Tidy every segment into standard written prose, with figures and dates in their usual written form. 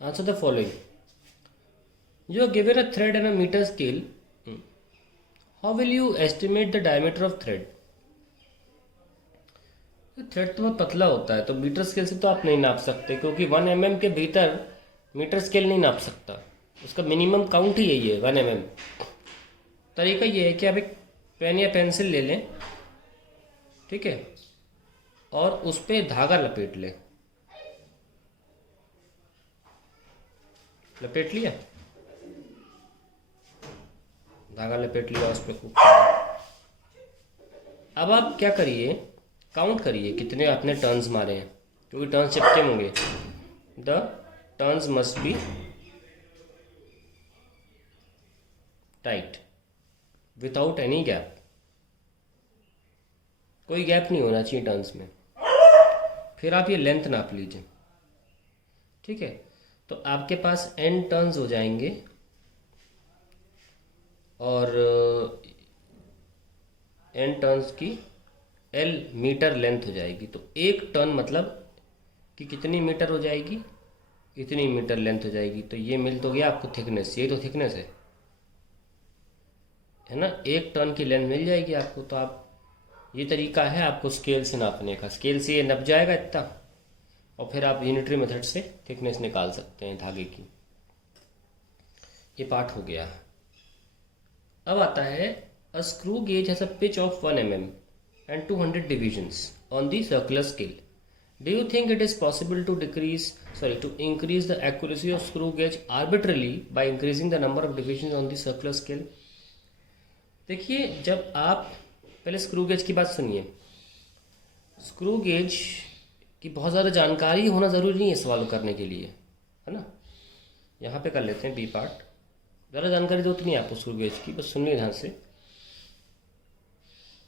Answer the following. You are given a thread and a meter scale. How will you estimate the diameter of thread? Thread तो बहुत पतला होता है, तो metre scale से तो आप नहीं नाप सकते, क्योंकि 1 mm के भीतर मीटर स्केल नहीं नाप सकता। उसका मिनिमम काउंट ही यही है 1 mm। तरीका ये है कि आप एक पेन या पेंसिल ले लें, ठीक है, और उस पर धागा लपेट लें। लपेट लिया, धागा लपेट लिया, उस पर अब आप क्या करिए, काउंट करिए कितने आपने टर्न्स मारे हैं, क्योंकि टर्न्स चिपके होंगे। The turns must be tight without any gap. कोई गैप नहीं होना चाहिए टर्न्स में। फिर आप ये लेंथ नाप लीजिए, ठीक है। तो आपके पास n टर्न्स हो जाएंगे और n टर्न्स की L मीटर लेंथ हो जाएगी। तो एक टर्न मतलब कि कितनी मीटर हो जाएगी, इतनी मीटर लेंथ हो जाएगी। तो ये मिल तो गया आपको थिकनेस, ये तो थिकनेस है ना। एक टर्न की लेंथ मिल जाएगी आपको। तो आप, ये तरीका है आपको स्केल से नापने का। स्केल से ये नप जाएगा इतना, और फिर आप यूनिटरी मेथड से थिकनेस निकाल सकते हैं धागे की। ये पार्ट हो गया। अब आता है a screw gauge has a pitch of 1 mm and 200 divisions on the circular scale. Do you think it is possible to increase the accuracy of screw gauge arbitrarily by increasing the number of divisions on the circular scale? देखिए, जब आप पहले screw gauge की बात सुनिए। Screw gauge की बहुत ज़्यादा जानकारी होना ज़रूरी नहीं है सवाल करने के लिए, है ना। यहाँ पे कर लेते हैं बी पार्ट। ज़्यादा जानकारी तो उतनी है आपको स्क्रू गेज की, बस सुनिए ध्यान से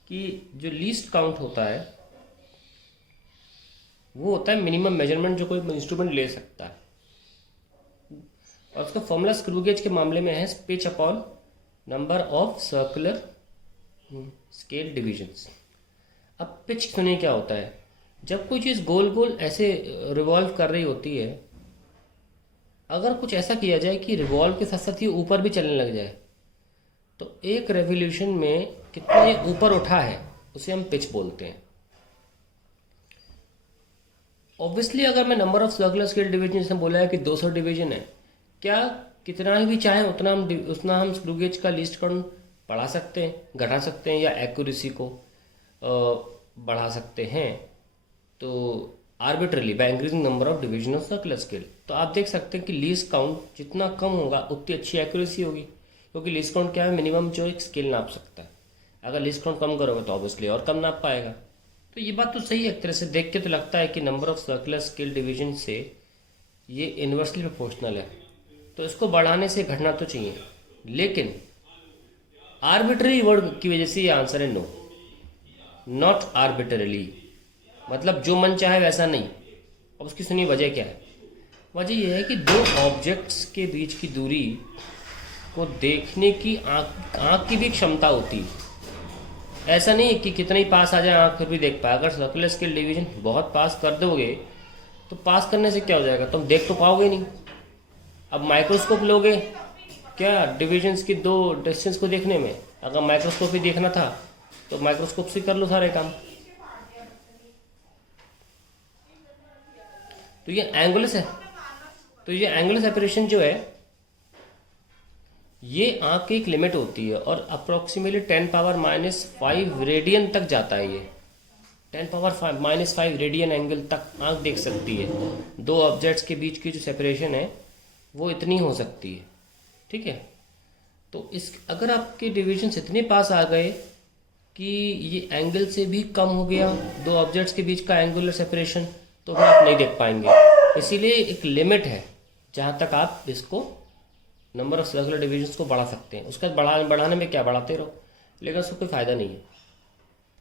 कि जो लीस्ट काउंट होता है वो होता है मिनिमम मेजरमेंट जो कोई इंस्ट्रूमेंट ले सकता है, और उसका फॉर्मूला स्क्रू गेज के मामले में है pitch upon number of circular scale divisions. अब पिच सुनिए क्या होता है। जब कोई चीज़ गोल गोल ऐसे रिवॉल्व कर रही होती है, अगर कुछ ऐसा किया जाए कि रिवॉल्व के साथ साथ ही ऊपर भी चलने लग जाए, तो एक रेवोल्यूशन में कितना ये ऊपर उठा है उसे हम पिच बोलते हैं। ऑब्वियसली अगर मैं number of circular scale division, जैसे बोला है कि 200 डिवीजन है, क्या कितना ही भी चाहे उतना हम स्क्रू गेज का लीस्ट काउंट बढ़ा सकते हैं, घटा सकते हैं, या एक्यूरेसी को बढ़ा सकते हैं। तो arbitrarily by increasing number of division of circular scale. तो आप देख सकते हैं कि लीस्ट काउंट जितना कम होगा उतनी अच्छी एक्यूरेसी होगी, क्योंकि लीस्ट काउंट क्या है, मिनिमम जो एक स्केल नाप सकता है। अगर लीस्ट काउंट कम करोगे तो ऑब्वियसली और कम नाप पाएगा। तो ये बात तो सही है, एक तरह से देख के तो लगता है कि number of circular scale division से ये इन्वर्सली प्रोपोर्शनल है, तो इसको बढ़ाने से घटना तो चाहिए। लेकिन आर्बिट्ररी वर्ड की वजह से ये आंसर है नो, नॉट आर्बिट्ररीली, मतलब जो मन चाहे वैसा नहीं। अब उसकी सुनिए वजह क्या है। वजह यह है कि दो ऑब्जेक्ट्स के बीच की दूरी को देखने की आँख की भी क्षमता होती है। ऐसा नहीं कि कितना ही पास आ जाए आँख फिर भी देख पाए। अगर सर्कुलर स्केल डिवीजन बहुत पास कर दोगे तो पास करने से क्या हो जाएगा, तुम देख तो पाओगे नहीं। अब माइक्रोस्कोप लोगे क्या डिविजन्स की दो डिस्टेंस को देखने में? अगर माइक्रोस्कोप ही देखना था तो माइक्रोस्कोप से कर लो सारे काम। तो ये एंगुलर सेपरेशन जो है, ये आँख की एक लिमिट होती है, और अप्रोक्सीमेटली 10⁻⁻5 रेडियन तक जाता है। ये 10⁻⁻5 रेडियन एंगल तक आँख देख सकती है। दो ऑब्जेक्ट्स के बीच की जो सेपरेशन है वो इतनी हो सकती है, ठीक है। तो अगर आपके डिविजन्स इतने पास आ गए कि ये एंगल से भी कम हो गया दो ऑब्जेक्ट्स के बीच का एंगुलर सेपरेशन, तो फिर आप नहीं देख पाएंगे। इसीलिए एक लिमिट है जहाँ तक आप इसको नंबर ऑफ सर्कुलर डिविजन्स को बढ़ा सकते हैं। उसका बढ़ाने में क्या, बढ़ाते रहो, लेकिन उसको कोई फ़ायदा नहीं है।